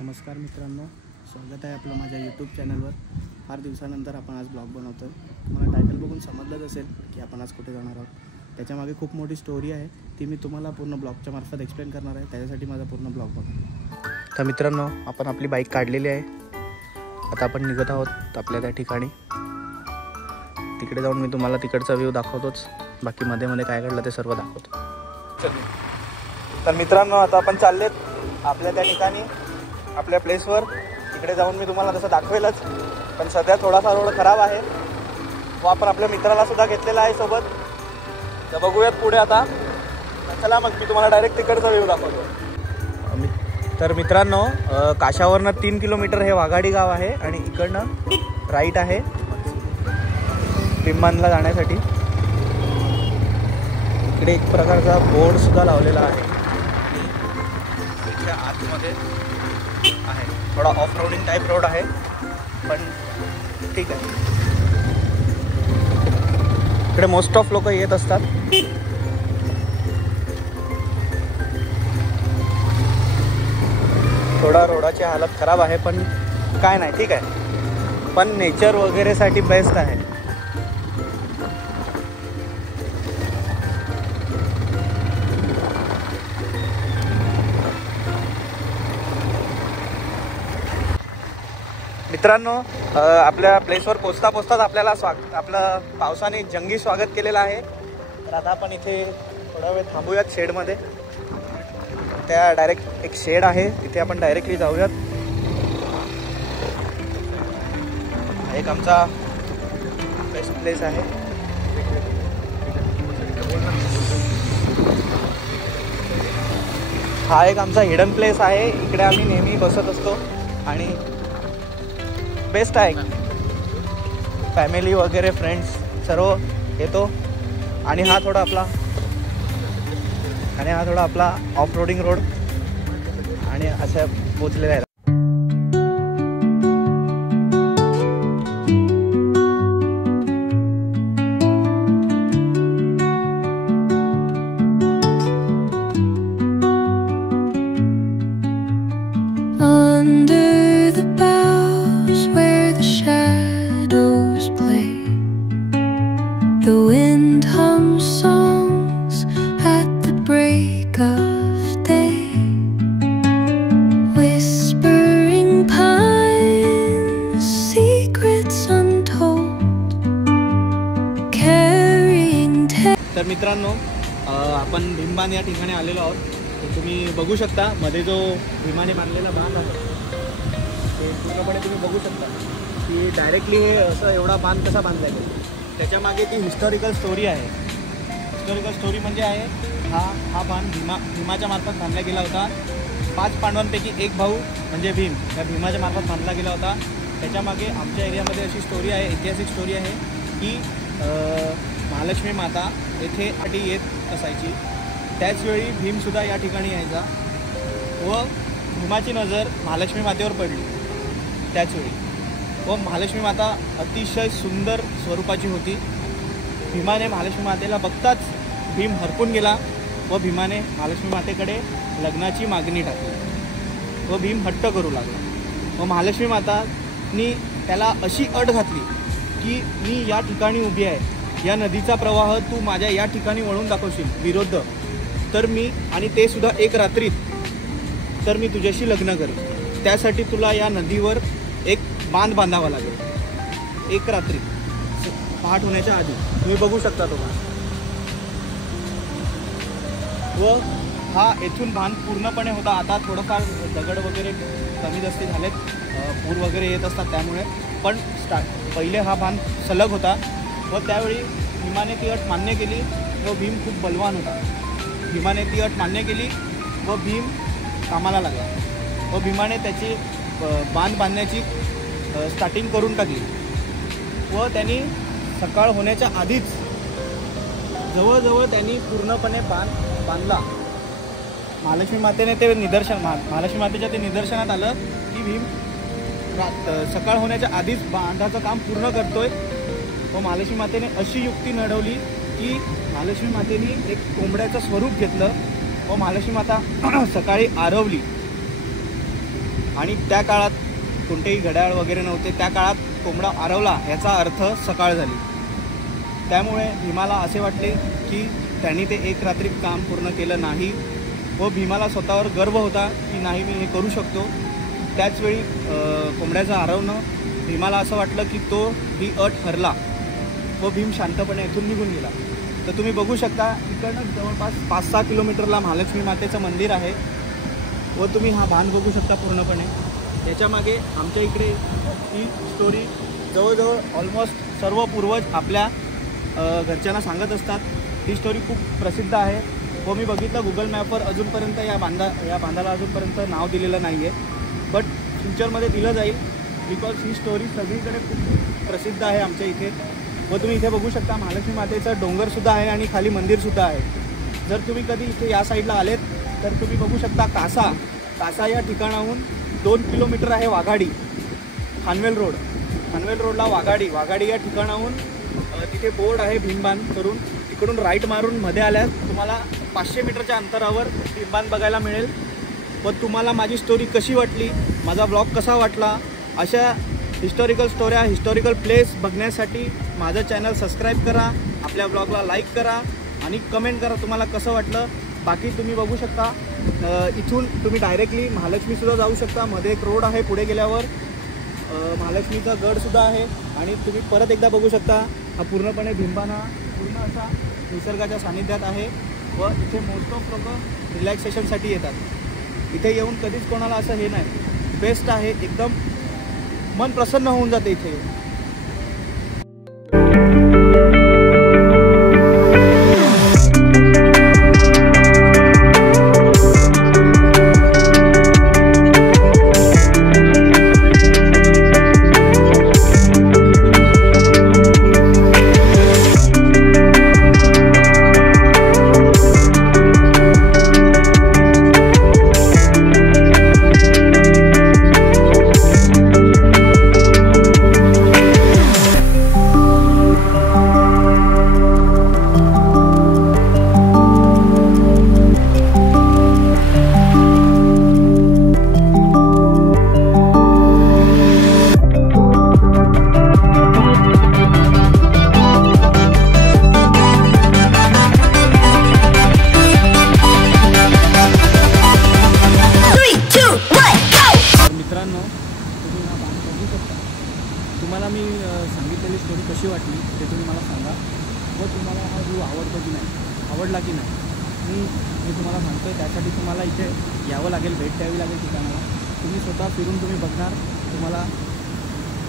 नमस्कार मित्रांनो, स्वागत आहे आपलं माझ्या यूट्यूब चॅनलवर। फार दिवसानंतर आपण आज ब्लॉग बनवतो आहे। मला टायटल बघून समजलंच असेल की आपण आज कुठे जाणार आहोत। त्याच्यामागे खूप मोठी स्टोरी आहे, ती मी तुम्हाला पूर्ण ब्लॉगच्या मार्फत एक्सप्लेन करणार आहे। त्याच्यासाठी माझा पूर्ण ब्लॉग बघा। तर मित्रांनो, आपण आपली बाईक काढलेली आहे। आता आपण निघत आहोत आपल्या त्या ठिकाणी। तिकडे जाऊन मी तुम्हाला तिकडचा व्ह्यू दाखवतोच, बाकी मध्ये मध्ये काय घडलं ते सर्व दाखवतो। तर मित्रांनो, आता आपण चाललेत आपल्या त्या ठिकाणी, आपल्या प्लेसवर। तिकडे जाऊन मी तुम्हाला तसं दाखवेलच, पण सध्या थोडासा रोड खराब आहे व आपण आपल्या मित्राला सुद्धा घेतलेला आहे सोबत। तर बघूयात पुढे आता। चला मग मी तुम्हाला डायरेक्ट तिकडचा व्ह्यू दाखवतो। तर मित्रांनो, काशावरनं 3 किलोमीटर हे वाघाडी गाव आहे आणि इकडनं राईट आहे भीमबांधला जाण्यासाठी। इकडे एक प्रकारचा बोर्ड सुद्धा लावलेला आहे। इकडे आतमध्ये आहे, थोडा ऑफ रोडिंग टाइप रोड आहे, पण ठीक आहे। इकडे मोस्ट ऑफ लोक येत असतात। थोडा रोडाची हालत खराब आहे, पण काय नाही, ठीक आहे। पण नेचर वगैरे साठी बेस्ट आहे। मित्रांनो, आपल्या प्लेसवर पोचताच आपल्याला आपलं पावसाने जंगी स्वागत केलेलं आहे। तर आता आपण इथे थोडा वेळ थांबूयात शेडमध्ये। त्या डायरेक्ट एक शेड आहे, तिथे आपण डायरेक्टली जाऊयात। एक आमचा बेस्ट प्लेस आहे। हा एक आमचा हिडन प्लेस आहे, इकडे आम्ही नेहमी बसत असतो आणि बेस्ट आहे। फॅमिली वगैरे फ्रेंड्स सर्व येतो। आणि हा थोडा आपला ऑफ रोडिंग रोड आणि असं पोचलेला आहे। तर मित्रांनो, आपण भीमबांध या ठिकाणी आलेलो आहोत। तर तुम्ही बघू शकता मध्ये जो भीमाने बांधलेला बांध आहे ते पूर्णपणे तुम्ही बघू शकता की डायरेक्टली हे असं एवढा बांध कसा बांधला गेला। त्याच्यामागे ती हिस्टॉरिकल स्टोरी आहे। हिस्टॉरिकल स्टोरी म्हणजे आहे हा बांध भीमाच्या मार्फत बांधला गेला होता। 5 पांडवांपैकी एक भाऊ म्हणजे भीम, त्या भीमाच्या मार्फत बांधला गेला होता। त्याच्यामागे आमच्या एरियामध्ये अशी स्टोरी आहे, ऐतिहासिक स्टोरी आहे की महालक्ष्मी माता येथे आधी येत असायची। त्याचवेळी भीमसुद्धा या ठिकाणी यायचा व भीमाची नजर महालक्ष्मी मातेवर पडली त्याचवेळी। व महालक्ष्मी माता अतिशय सुंदर स्वरूपाची होती। भीमाने महालक्ष्मी मातेला बघताच भीम हरपून गेला व भीमाने महालक्ष्मी मातेकडे लग्नाची मागणी टाकली व भीम हट्ट करू लागला। व महालक्ष्मी मातानी त्याला अशी अट घातली की मी या ठिकाणी उभी आहे, या नदीचा प्रवाह तू माझ्या या ठिकाणी वळून दाखवशील विरुद्ध तर मी, आणि ते सुद्धा एक रात्रीत, तर मी तुझ्याशी लग्न करेन। त्यासाठी तुला या नदीवर एक बांध बांधावा लागेल, एक रात्री पहाट होण्याच्या आधी। तुम्ही बघू शकता तो बांध। व हा येथून बांध पूर्णपणे होता। आता थोडंफार दगड वगैरे कमी जास्ती झालेत, पूर वगैरे येत असतात त्यामुळे, पण पहिले हा बांध सलग होता। व त्यावेळी भीमाने ती अट मान्य केली व भीम खूप बलवान होता। भीमाने ती अट मान्य केली व भीम कामाला लागला व भीमाने त्याची बांध बांधण्याची स्टार्टिंग करून टाकली व त्यांनी सकाळ होण्याच्या आधीच जवळजवळ त्यांनी पूर्णपणे बांध बांधला। महालक्ष्मी मातेने ते महालक्ष्मी मातेच्या ते निदर्शनात आलं की भीम सकाळ होण्याच्या आधीच बांधाचं काम पूर्ण करतोय। व महालक्ष्मी मातेने अशी युक्ती लढवली की महालक्ष्मी मातेने एक कोंबड्याचं स्वरूप घेतलं व महालक्ष्मी माता सकाळी आरवली आणि त्या काळात कोणतेही घड्याळ वगैरे नव्हते. त्या काळात कोंबडा आरवला याचा अर्थ सकाळ झाली. त्यामुळे भीमाला असे वाटले की त्यांनी ते एक रात्री काम पूर्ण केलं नाही व भीमाला स्वतःवर गर्व होता की नाही मी हे करू शकतो. त्याचवेळी कोंबड्याचं आरवणं भीमाला असं वाटलं की तो ही अट हरला व भीम शांतपणे इथून निघून गेला. तर तुम्ही बघू शकता इकडनं जवळपास 5-6 किलोमीटरला महालक्ष्मी मातेचं मंदिर आहे व तुम्ही हा बांध बघू शकता पूर्णपणे. त्याच्यामागे आमच्या इकडे ही स्टोरी जवळजवळ ऑलमोस्ट सर्व पूर्वज आपल्या घरच्यांना सांगत असतात. ही स्टोरी खूप प्रसिद्ध आहे व मी बघितलं गुगल मॅपवर अजूनपर्यंत या बांधाला अजूनपर्यंत नाव दिलेलं नाही आहे, बट फ्युचरमध्ये दिलं जाईल बिकॉज ही स्टोरी सगळीकडे खूप प्रसिद्ध आहे आमच्या इथे. व तुम्ही इथे बघू शकता महालक्ष्मी मातेचं डोंगरसुद्धा आहे आणि खाली मंदिरसुद्धा आहे. जर तुम्ही कधी इथे या साईडला आलेत तर तुम्ही बघू शकता कासा या ठिकाणाहून 2 किलोमीटर आहे वाघाडी. खानवेल रोडला वाघाडी या ठिकाणाहून तिथे बोर्ड आहे भीमबांध करून. तिकडून राईट मारून मध्ये आल्यास तुम्हाला 500 मीटरच्या अंतरावर भीमबांध बघायला मिळेल. व तुम्हाला माझी स्टोरी कशी वाटली, माझा ब्लॉग कसा वाटला, अशा हिस्टॉरिकल स्टोऱ्या, हिस्टॉरिकल प्लेस बघण्यासाठी माझं चॅनल सबस्क्राईब करा, आपल्या ब्लॉगला लाईक करा आणि कमेंट करा तुम्हाला कसं वाटलं. बाकी तुम्ही बघू शकता इथून तुम्ही डायरेक्टली महालक्ष्मीसुद्धा जाऊ शकता. मध्ये एक रोड आहे, पुढे गेल्यावर महालक्ष्मीचा गडसुद्धा आहे. आणि तुम्ही परत एकदा बघू शकता हा पूर्णपणे भीमबांध हा पूर्ण असा निसर्गाच्या सानिध्यात आहे व इथे मोस्ट ऑफ लोक रिलॅक्सेशनसाठी येतात. इथे येऊन कधीच कोणाला असं हे नाही, बेस्ट आहे, एकदम मन प्रसन्न होऊन जाते इथे. तुम्हाला मी सांगितलेली स्टोरी कशी वाटली ते तुम्ही मला सांगा व तुम्हाला हा व्ह्यू आवडला की नाही. मी तुम्हाला सांगतो आहे त्यासाठी तुम्हाला इथे यावं लागेल, भेट द्यावी लागेल ठिकाणाला. तुम्ही स्वतः फिरून तुम्ही बघणार, तुम्हाला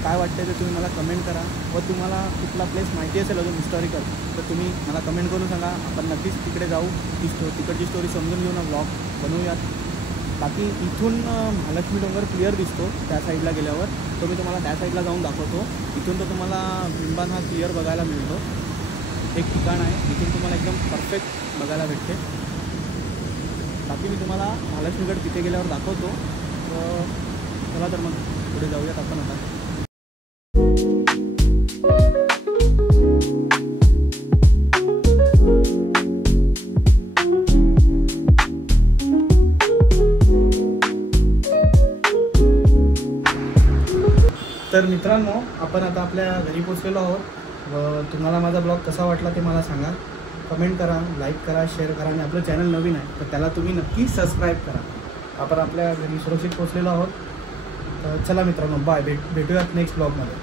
काय वाटते ते तुम्ही मला कमेंट करा. व तुम्हाला कुठला प्लेस माहिती असेल अजून हिस्टॉरिकल तर तुम्ही मला कमेंट करून सांगा. आपण नक्कीच तिकडे जाऊ, तिकडची स्टोरी समजून घेऊ ना, ब्लॉग बनवूयात. बाकी इथून महालक्ष्मी डोंगर क्लिअर दिसतो त्या साईडला गेल्यावर, तो मी तुम्हाला त्या साईडला जाऊन दाखवतो. इथून तर तुम्हाला भीमबांध हा क्लिअर बघायला मिळतो. एक ठिकाण आहे इथून तुम्हाला एकदम परफेक्ट बघायला भेटते. बाकी मी तुम्हाला महालक्ष्मीगड तिथे गेल्यावर दाखवतो. चला तर मग पुढे जाऊयात आपण आता. तर मित्रांनो, आपण आता आपल्या घरी पोचलेलो आहोत व तुम्हाला माझा ब्लॉग कसा वाटला ते मला सांगा. कमेंट करा, लाईक करा, शेअर करा आणि आपलं चॅनल नवीन आहे तर त्याला तुम्ही नक्की सबस्क्राईब करा. आपण आपल्या घरी सुरक्षित पोचलेलो आहोत. चला मित्रांनो, बाय. भेटूयात नेक्स्ट ब्लॉगमध्ये.